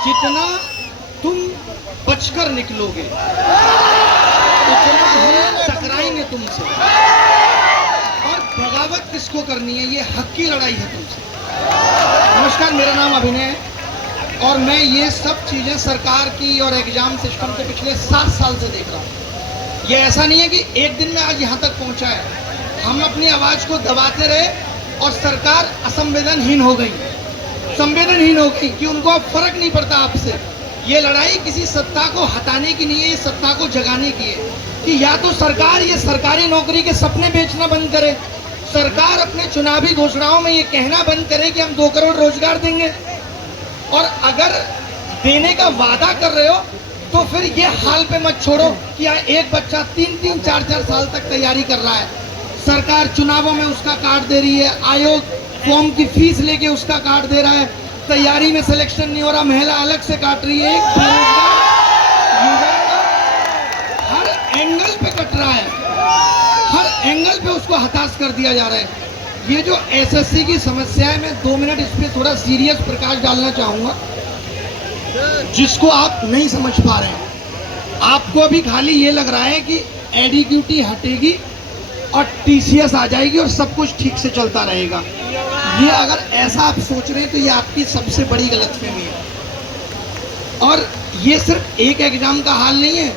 जितना तुम बचकर निकलोगे उतना हम टकराएंगे तुमसे। और बगावत किसको करनी है, ये हक की लड़ाई है तुमसे। नमस्कार, मेरा नाम अभिनय है और मैं ये सब चीज़ें सरकार की और एग्जाम सिस्टम के पिछले 7 साल से देख रहा हूँ। ये ऐसा नहीं है कि एक दिन में आज यहाँ तक पहुँचा है। हम अपनी आवाज़ को दबाते रहे और सरकार असंवेदनहीन हो गई, संवेदनहीन हो गई कि उनको अब फर्क नहीं पड़ता आपसे। ये लड़ाई किसी सत्ता को हटाने की नहीं है, ये सत्ता को जगाने की है कि या तो सरकार ये सरकारी नौकरी के सपने बेचना बंद करे, सरकार अपने चुनावी घोषणाओं में ये कहना बंद करे कि हम 2 करोड़ रोजगार देंगे, और अगर देने का वादा कर रहे हो तो फिर ये हाल पे मत छोड़ो कि एक बच्चा 3-3, 4-4 साल तक तैयारी कर रहा है, सरकार चुनावों में उसका काट दे रही है, आयोग फॉर्म की फीस लेके उसका काट दे रहा है, तैयारी में सिलेक्शन नहीं हो रहा, महिला अलग से काट रही है, एक हर एंगल पे कट रहा है, हर एंगल पे उसको हताश कर दिया जा रहा है। ये जो एसएससी की समस्या है, मैं 2 मिनट इस पे थोड़ा सीरियस प्रकाश डालना चाहूंगा, जिसको आप नहीं समझ पा रहे हैं। आपको अभी खाली ये लग रहा है कि एडीक्यूटी हटेगी और टीसीएस आ जाएगी और सब कुछ ठीक से चलता रहेगा। ये अगर ऐसा आप सोच रहे हैं तो ये आपकी सबसे बड़ी गलतफहमी है। और ये सिर्फ एक एग्जाम का हाल नहीं है।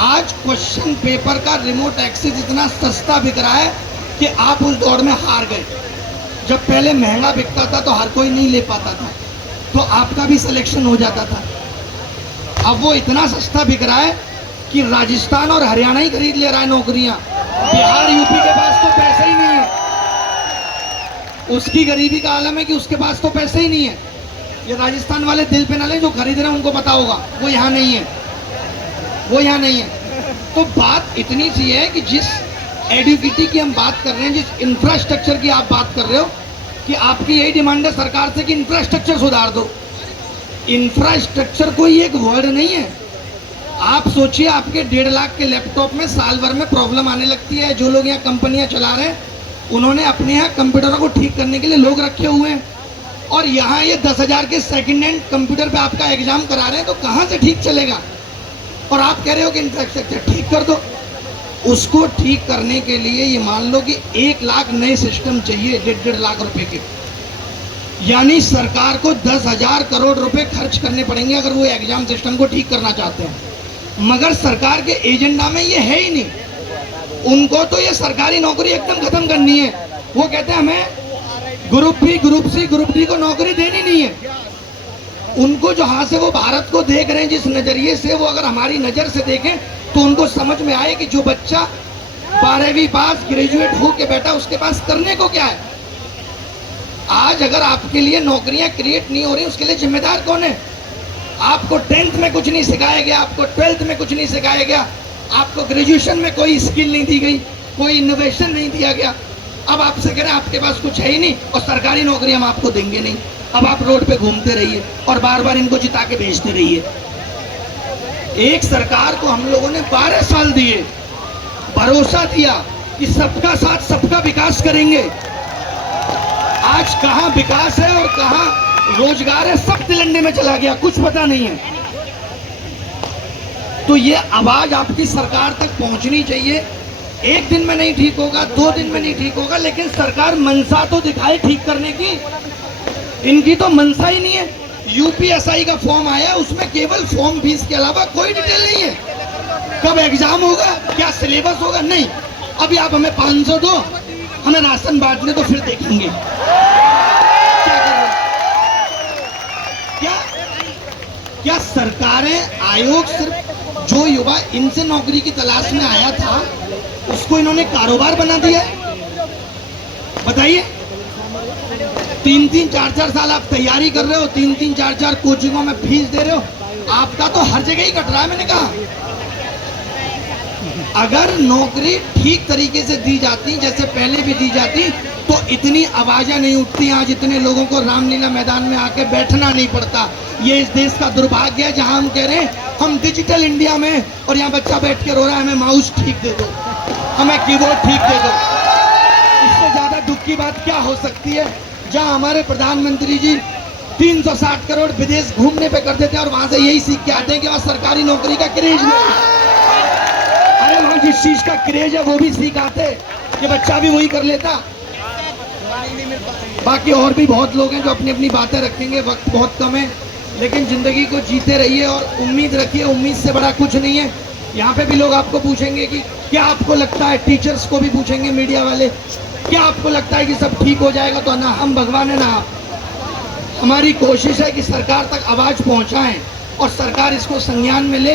आज क्वेश्चन पेपर का रिमोट एक्सेस इतना सस्ता बिक रहा है कि आप उस दौड़ में हार गए। जब पहले महंगा बिकता था तो हर कोई नहीं ले पाता था, तो आपका भी सिलेक्शन हो जाता था। अब वो इतना सस्ता बिक रहा है कि राजस्थान और हरियाणा ही खरीद ले रहा है नौकरियां। बिहार यूपी के पास तो पैसे ही नहीं है। उसकी गरीबी का आलम है कि उसके पास तो पैसे ही नहीं है। ये राजस्थान वाले दिल पे ना ले, जो खरीद रहे हैं उनको पता होगा, वो यहाँ नहीं है, वो यहाँ नहीं है। तो बात इतनी सी है कि जिस एडुकेटी की हम बात कर रहे हैं, जिस इंफ्रास्ट्रक्चर की आप बात कर रहे हो, कि आपकी यही डिमांड है सरकार से कि इंफ्रास्ट्रक्चर सुधार दो। इंफ्रास्ट्रक्चर कोई एक वर्ड नहीं है। आप सोचिए, आपके 1.5 लाख के लैपटॉप में साल भर में प्रॉब्लम आने लगती है। जो लोग यहाँ कंपनियां चला रहे हैं, उन्होंने अपने यहाँ कंप्यूटरों को ठीक करने के लिए लोग रखे हुए हैं, और यहाँ ये 10,000 के सेकेंड हैंड कंप्यूटर पे आपका एग्जाम करा रहे हैं, तो कहाँ से ठीक चलेगा? और आप कह रहे हो कि इंफ्रास्ट्रक्चर ठीक कर दो। उसको ठीक करने के लिए ये मान लो कि 1 लाख नए सिस्टम चाहिए 1.5 लाख रुपए के, यानी सरकार को 10,000 करोड़ रुपए खर्च करने पड़ेंगे अगर वो एग्जाम सिस्टम को ठीक करना चाहते हैं। मगर सरकार के एजेंडा में ये है ही नहीं। उनको तो ये सरकारी नौकरी एकदम खत्म करनी है। वो कहते हैं हमें group B, group C, group D को नौकरी देनी नहीं है। उनको जहां से वो भारत को देख रहे हैं, जिस नजरिए से, वो अगर हमारी नजर से देखें तो उनको समझ में आए कि जो बच्चा 12वीं पास ग्रेजुएट हो के बैठा, उसके पास करने को क्या है। आज अगर आपके लिए नौकरियां क्रिएट नहीं हो रही, उसके लिए जिम्मेदार कौन है? आपको 10th में कुछ नहीं सिखाया गया, आपको 12th में कुछ नहीं सिखाया गया, आपको ग्रेजुएशन में कोई स्किल नहीं दी गई, कोई इनोवेशन नहीं दिया गया। अब आपसे कह रहे हैं आपके पास कुछ है ही नहीं और सरकारी नौकरी हम आपको देंगे नहीं। अब आप रोड पे घूमते रहिए और बार बार इनको जिता के भेजते रहिए। एक सरकार को हम लोगों ने 12 साल दिए, भरोसा दिया कि सबका साथ सबका विकास करेंगे। आज कहाँ विकास है और कहाँ रोजगार है, सब तिलंडे में चला गया, कुछ पता नहीं है। तो ये आवाज आपकी सरकार तक पहुंचनी चाहिए। एक दिन में नहीं ठीक होगा, 2 दिन में नहीं ठीक होगा, लेकिन सरकार मनसा तो दिखाए ठीक करने की। इनकी तो मनसा ही नहीं है। यूपीएसआई का फॉर्म आया, उसमें केवल फॉर्म फीस के अलावा कोई डिटेल नहीं है। कब एग्जाम होगा, क्या सिलेबस होगा, नहीं। अभी आप हमें 500 दो, हमें राशन बांटने तो फिर देखेंगे क्या कर रहे। क्या सरकारें, आयोग सिर्फ जो युवा इनसे नौकरी की तलाश में आया था उसको इन्होंने कारोबार बना दिया है? बताइए। 3-3, 4-4 साल आप तैयारी कर रहे हो, 3-3, 4-4 कोचिंगों में फीस दे रहे हो, आपका तो हर जगह ही कट रहा है। मैंने कहा अगर नौकरी ठीक तरीके से दी जाती, जैसे पहले भी दी जाती, तो इतनी आवाजें नहीं उठती। आज इतने लोगों को रामलीला मैदान में आके बैठना नहीं पड़ता। ये इस देश का दुर्भाग्य है जहां हम कह रहे हैं हम डिजिटल इंडिया में, और यहाँ बच्चा बैठ के रो रहा है हमें माउस ठीक दे दो, हमें कीबोर्ड ठीक दे दो। इससे ज्यादा दुख की बात क्या हो सकती है? जहां हमारे प्रधानमंत्री जी 360 करोड़ विदेश घूमने पे कर देते हैं और वहां से यही सीख के आते हैं कि वहां सरकारी नौकरी का क्रेज नहीं है। अरे वहां जिस चीज का क्रेज है वो भी सीख आते कि बच्चा भी वही कर लेता। बाकी और भी बहुत लोग हैं जो अपनी अपनी बातें रखेंगे, वक्त बहुत कम है, लेकिन जिंदगी को जीते रहिए और उम्मीद रखिए, उम्मीद से बड़ा कुछ नहीं है। यहाँ पे भी लोग आपको पूछेंगे कि क्या आपको लगता है, टीचर्स को भी पूछेंगे मीडिया वाले, क्या आपको लगता है कि सब ठीक हो जाएगा? तो ना हम भगवान है ना आप। हमारी कोशिश है कि सरकार तक आवाज़ पहुँचाएं और सरकार इसको संज्ञान में ले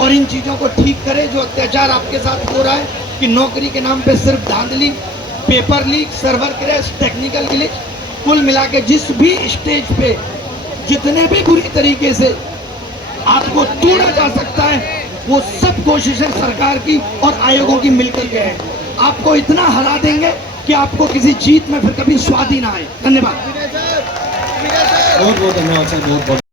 और इन चीज़ों को ठीक करे। जो अत्याचार आपके साथ हो रहा है कि नौकरी के नाम पे सिर्फ धांधली, paper leak, server crash, technical glitch, कुल मिला के जिस भी स्टेज पे जितने भी बुरी तरीके से आपको तोड़ा जा सकता है वो सब कोशिशें सरकार की और आयोगों की मिलकर के है। आपको इतना हरा देंगे कि आपको किसी जीत में फिर कभी स्वाद ही ना आए। धन्यवाद। बहुत बहुत धन्यवाद सर, बहुत बहुत